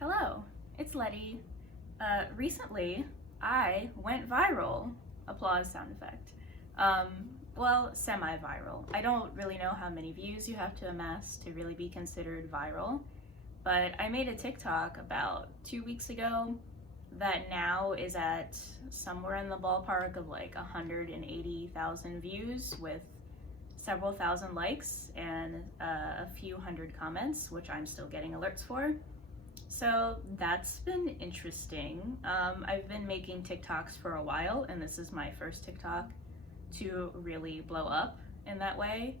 Hello, it's Letty. Recently, I went viral. Applause sound effect. Um, well, semi-viral. I don't really know how many views you have to amass to really be considered viral, but I made a TikTok about 2 weeks ago that now is at somewhere in the ballpark of like 180,000 views with several thousand likes and a few hundred comments, which I'm still getting alerts for. So that's been interesting. I've been making TikToks for a while, and this is my first TikTok to really blow up in that way.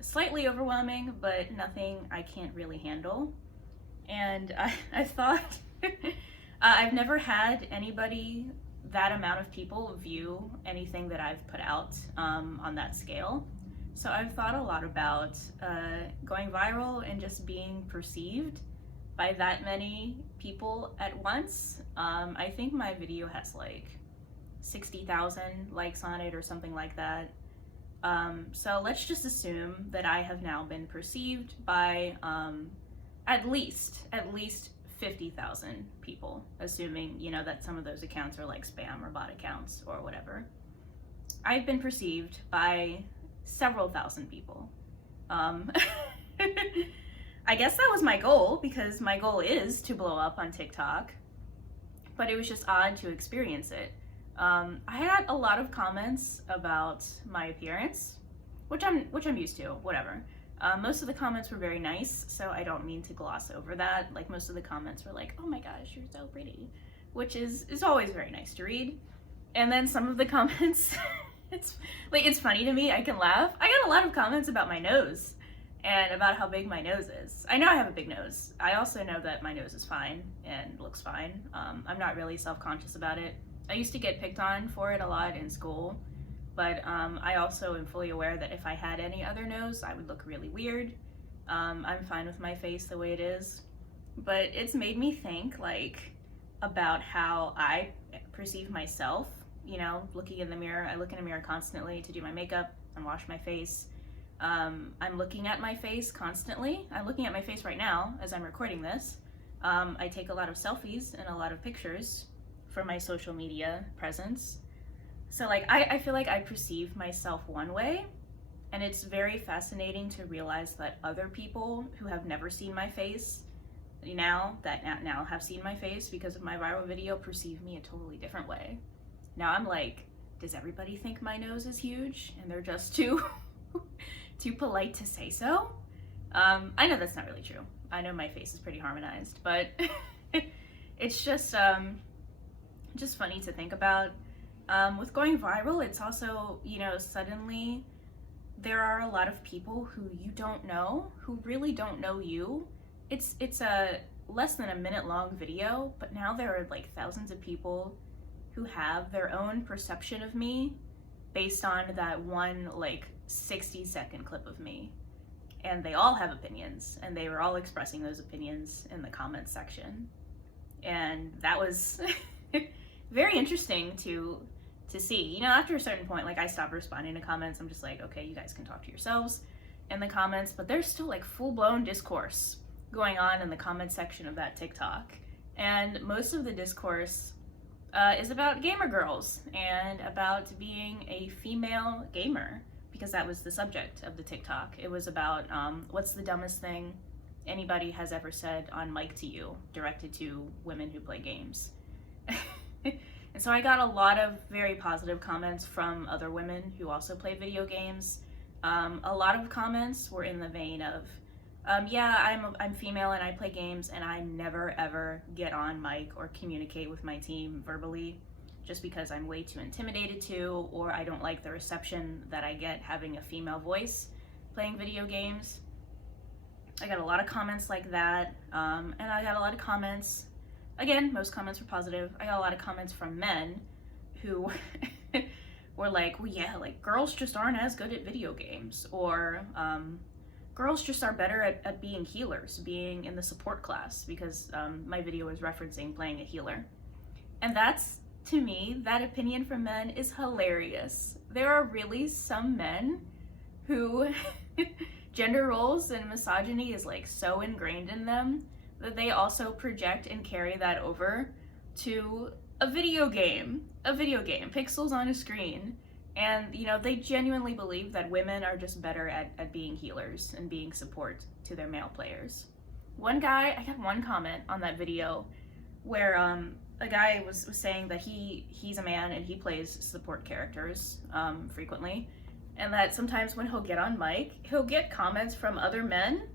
Slightly overwhelming, but nothing I can't really handle. And I thought I've never had anybody, that amount of people, view anything that I've put out on that scale. So I've thought a lot about going viral and just being perceived by that many people at once. I think my video has like 60,000 likes on it or something like that. So let's just assume that I have now been perceived by at least 50,000 people, assuming, that some of those accounts are like spam or bot accounts or whatever. I've been perceived by several thousand people. I guess that was my goal, because my goal is to blow up on TikTok, but it was just odd to experience it. I had a lot of comments about my appearance, which I'm used to, whatever. Most of the comments were very nice, so I don't mean to gloss over that. Like, most of the comments were like, "Oh my gosh, you're so pretty," which is always very nice to read. And then some of the comments, it's funny to me, I can laugh. I got a lot of comments about my nose and about how big my nose is. I know I have a big nose. I also know that my nose is fine and looks fine. I'm not really self-conscious about it. I used to get picked on for it a lot in school, but I also am fully aware that if I had any other nose, I would look really weird. I'm fine with my face the way it is, but it's made me think about how I perceive myself. Looking in the mirror, I look in a mirror constantly to do my makeup and wash my face. I'm looking at my face constantly. I'm looking at my face right now as I'm recording this. I take a lot of selfies and a lot of pictures for my social media presence. So I feel like I perceive myself one way, and it's very fascinating to realize that other people who have never seen my face now have seen my face because of my viral video perceive me a totally different way. Now I'm like, does everybody think my nose is huge and they're just too polite to say so? I know that's not really true. I know my face is pretty harmonized, but it's just funny to think about. With going viral, it's also, suddenly there are a lot of people who you don't know, who really don't know you. It's a less than a minute long video, but now there are like thousands of people who have their own perception of me based on that one 60-second clip of me. And they all have opinions, and they were all expressing those opinions in the comments section. And that was very interesting to see. After a certain point, I stopped responding to comments. I'm just like, okay, you guys can talk to yourselves in the comments, but there's still full-blown discourse going on in the comment section of that TikTok. And most of the discourse is about gamer girls and about being a female gamer, because that was the subject of the TikTok. It was about what's the dumbest thing anybody has ever said on mic to you, directed to women who play games. And so I got a lot of very positive comments from other women who also play video games. A lot of comments were in the vein of, yeah, I'm female and I play games, and I never ever get on mic or communicate with my team verbally, just because I'm way too intimidated to, or I don't like the reception that I get having a female voice playing video games. I got a lot of comments like that, and I got a lot of comments, again, most comments were positive. I got a lot of comments from men who were like, well, yeah, girls just aren't as good at video games, or girls just are better at being healers, being in the support class, because my video was referencing playing a healer. And that's, to me, that opinion from men is hilarious. There are really some men who gender roles and misogyny is so ingrained in them that they also project and carry that over to a video game, pixels on a screen. And, you know, they genuinely believe that women are just better at being healers and being support to their male players. I got one comment on that video where a guy was saying that he's a man and he plays support characters frequently, and that sometimes when he'll get on mic, he'll get comments from other men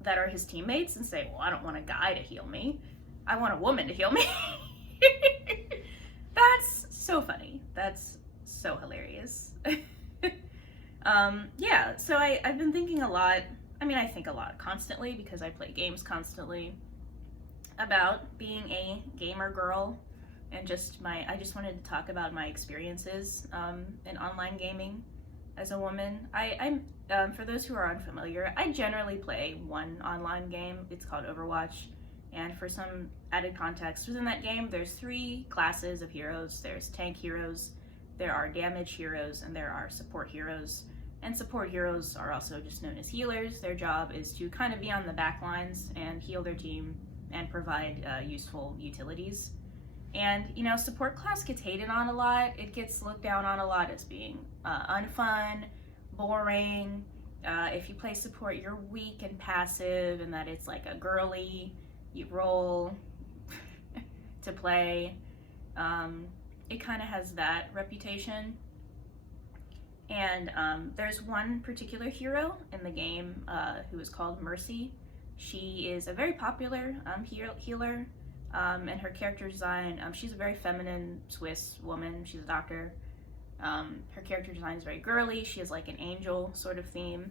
that are his teammates and say, well, I don't want a guy to heal me. I want a woman to heal me. That's so funny. That's so hilarious. Yeah, so I've been thinking a lot. I mean, I think a lot constantly because I play games constantly about being a gamer girl, and I just wanted to talk about my experiences in online gaming as a woman. I'm for those who are unfamiliar, I generally play one online game. It's called Overwatch, and for some added context, within that game, there's 3 classes of heroes. There's tank heroes, there are damage heroes, and there are support heroes. And support heroes are also just known as healers. Their job is to kind of be on the back lines and heal their team and provide useful utilities. And, you know, support class gets hated on a lot. It gets looked down on a lot as being unfun, boring. If you play support, you're weak and passive, and that it's like a girly role to play. It kind of has that reputation. And there's one particular hero in the game who is called Mercy. She is a very popular healer, and her character design, she's a very feminine Swiss woman. She's a doctor. Her character design is very girly. She has like an angel sort of theme.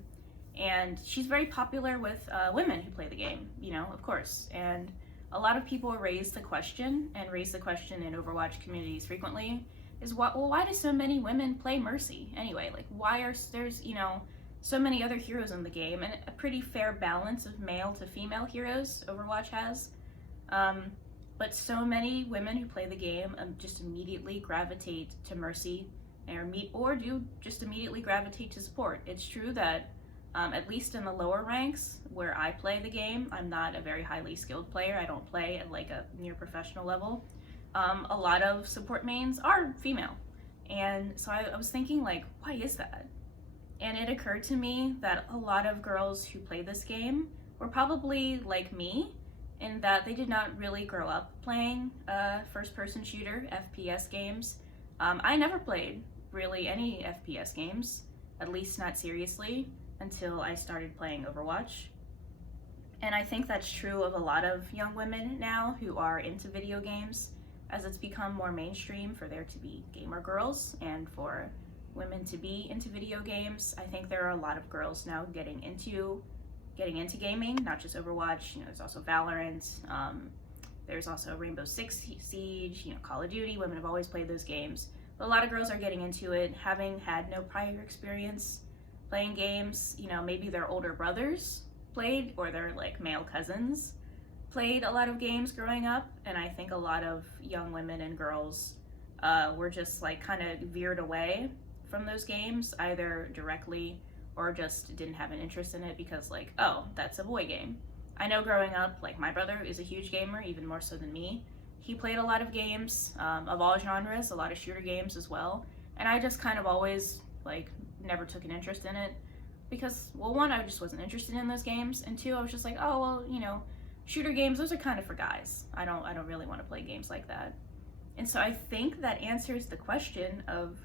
And she's very popular with women who play the game, you know, of course. And a lot of people raise the question in Overwatch communities frequently, is why do so many women play Mercy anyway? Like, why are there's, you know, so many other heroes in the game, and a pretty fair balance of male to female heroes Overwatch has. But so many women who play the game just immediately gravitate to Mercy, or do just immediately gravitate to support. It's true that at least in the lower ranks where I play the game, I'm not a very highly skilled player. I don't play at like a near professional level. A lot of support mains are female. And so I was thinking, like, why is that? And it occurred to me that a lot of girls who play this game were probably like me, in that they did not really grow up playing first-person shooter, FPS games. I never played really any FPS games, at least not seriously, until I started playing Overwatch. And I think that's true of a lot of young women now who are into video games, as it's become more mainstream for there to be gamer girls and for women to be into video games. I think there are a lot of girls now getting into gaming, not just Overwatch. You know, there's also Valorant, there's also Rainbow Six Siege, you know, Call of Duty. Women have always played those games, but a lot of girls are getting into it, having had no prior experience playing games. You know, maybe their older brothers played, or their like male cousins played a lot of games growing up, and I think a lot of young women and girls were just like kind of veered away from those games, either directly or just didn't have an interest in it because, like, oh, that's a boy game. I know growing up, like, my brother is a huge gamer, even more so than me. He played a lot of games of all genres, a lot of shooter games as well, and I just kind of always, like, never took an interest in it because, well, one, I just wasn't interested in those games, and two, I was just like, oh, well, you know, shooter games, those are kind of for guys. I don't really want to play games like that. And so I think that answers the question of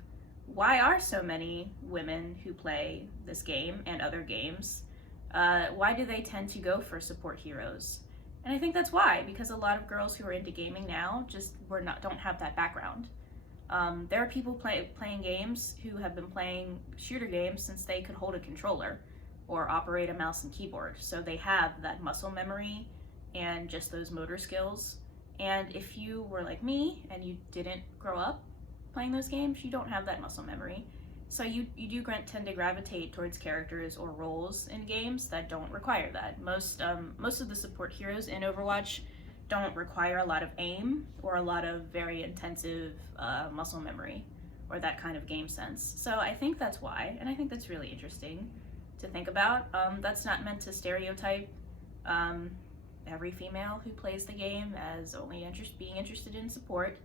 why are so many women who play this game and other games, why do they tend to go for support heroes? And I think that's why, because a lot of girls who are into gaming now just don't have that background. There are people playing games who have been playing shooter games since they could hold a controller or operate a mouse and keyboard. So they have that muscle memory and just those motor skills. And if you were like me and you didn't grow up playing those games, you don't have that muscle memory. So you do tend to gravitate towards characters or roles in games that don't require that. Most of the support heroes in Overwatch don't require a lot of aim or a lot of very intensive muscle memory or that kind of game sense. So I think that's why, and I think that's really interesting to think about. That's not meant to stereotype every female who plays the game as only being interested in support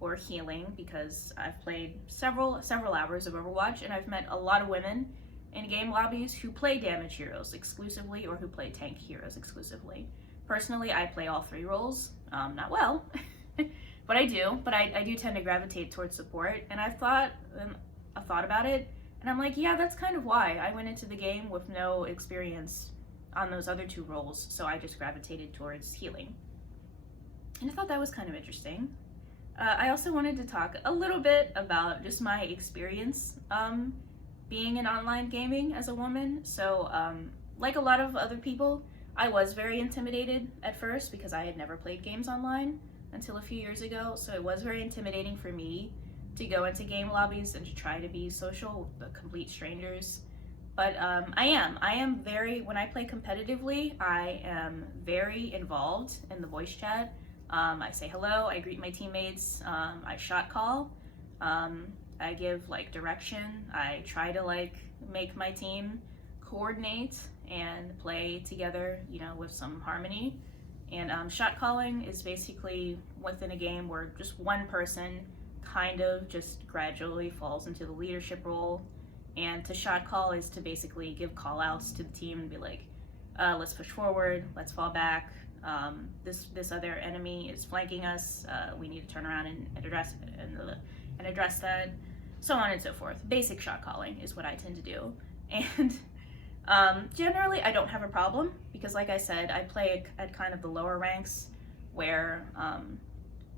or healing, because I've played several hours of Overwatch, and I've met a lot of women in game lobbies who play damage heroes exclusively or who play tank heroes exclusively. Personally, I play all three roles, not well, but I do. But I do tend to gravitate towards support, and I thought about it, and I'm like, yeah, that's kind of why I went into the game with no experience on those other two roles, so I just gravitated towards healing. And I thought that was kind of interesting. I also wanted to talk a little bit about just my experience being in online gaming as a woman. So, like a lot of other people, I was very intimidated at first because I had never played games online until a few years ago. So it was very intimidating for me to go into game lobbies and to try to be social with complete strangers. But I am very, when I play competitively, I am very involved in the voice chat. I say hello, I greet my teammates, I shot call, I give like direction, I try to like make my team coordinate and play together, you know, with some harmony. And shot calling is basically within a game where just one person kind of just gradually falls into the leadership role. And to shot call is to basically give call outs to the team and be like, let's push forward, let's fall back. This other enemy is flanking us. We need to turn around and address that, so on and so forth. Basic shot calling is what I tend to do, and generally I don't have a problem because, like I said, I play at kind of the lower ranks where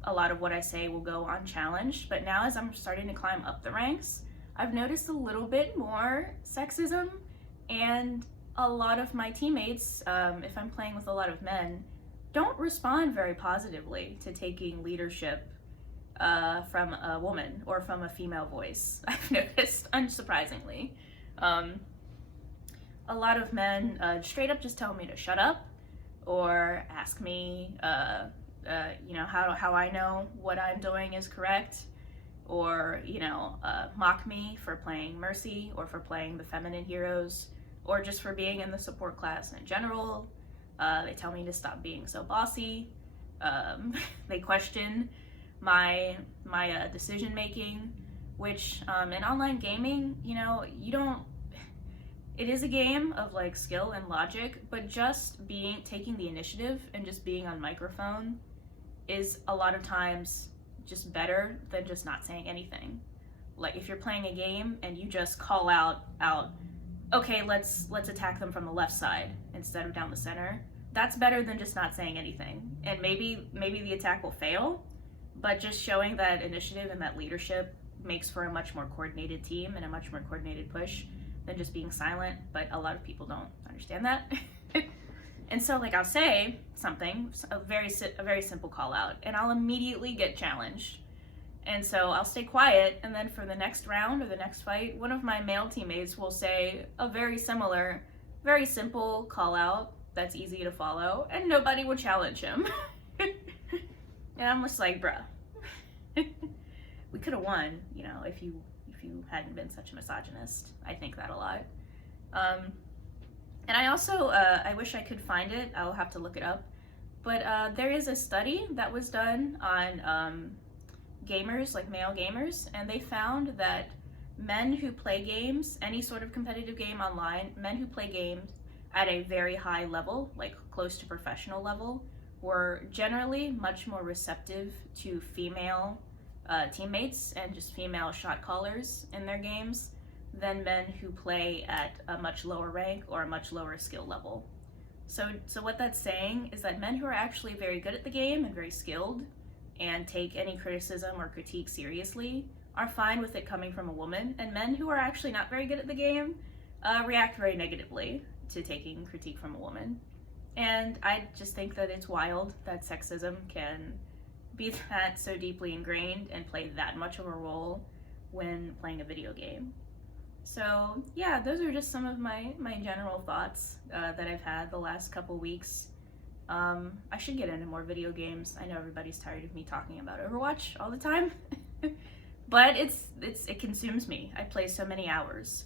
a lot of what I say will go unchallenged. But now, as I'm starting to climb up the ranks, I've noticed a little bit more sexism, and a lot of my teammates, if I'm playing with a lot of men, don't respond very positively to taking leadership from a woman or from a female voice. I've noticed, unsurprisingly. A lot of men straight up just tell me to shut up, or ask me, you know, how I know what I'm doing is correct, or, you know, mock me for playing Mercy or for playing the feminine heroes, or just for being in the support class in general. They tell me to stop being so bossy. They question my decision making, which in online gaming, you know, it is a game of like skill and logic, but just taking the initiative and just being on microphone is a lot of times just better than just not saying anything. Like if you're playing a game and you just call out, okay, let's attack them from the left side instead of down the center. That's better than just not saying anything. And maybe the attack will fail, but just showing that initiative and that leadership makes for a much more coordinated team and a much more coordinated push than just being silent. But a lot of people don't understand that. And so like I'll say something, a very simple call out, and I'll immediately get challenged. And so I'll stay quiet, and then for the next round or the next fight, one of my male teammates will say a very similar, very simple call out that's easy to follow, and nobody will challenge him. And I'm just like, bruh, we could have won, you know, if you hadn't been such a misogynist. I think that a lot. And I also, I wish I could find it, I'll have to look it up, but there is a study that was done on gamers, like male gamers, and they found that men who play games, any sort of competitive game online, men who play games at a very high level, like close to professional level, were generally much more receptive to female teammates and just female shot callers in their games than men who play at a much lower rank or a much lower skill level. So what that's saying is that men who are actually very good at the game and very skilled and take any criticism or critique seriously are fine with it coming from a woman, and men who are actually not very good at the game react very negatively to taking critique from a woman. And I just think that it's wild that sexism can be that so deeply ingrained and play that much of a role when playing a video game. So yeah, those are just some of my general thoughts that I've had the last couple weeks. I should get into more video games. I know everybody's tired of me talking about Overwatch all the time, but it consumes me. I play so many hours.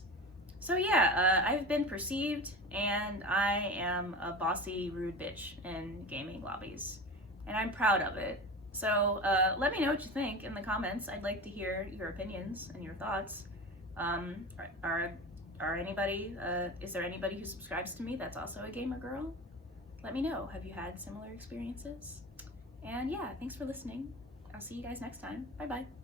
So yeah, I've been perceived, and I am a bossy, rude bitch in gaming lobbies, and I'm proud of it. So let me know what you think in the comments. I'd like to hear your opinions and your thoughts. Um, are anybody? Is there anybody who subscribes to me that's also a gamer girl? Let me know. Have you had similar experiences? And yeah, thanks for listening. I'll see you guys next time. Bye bye.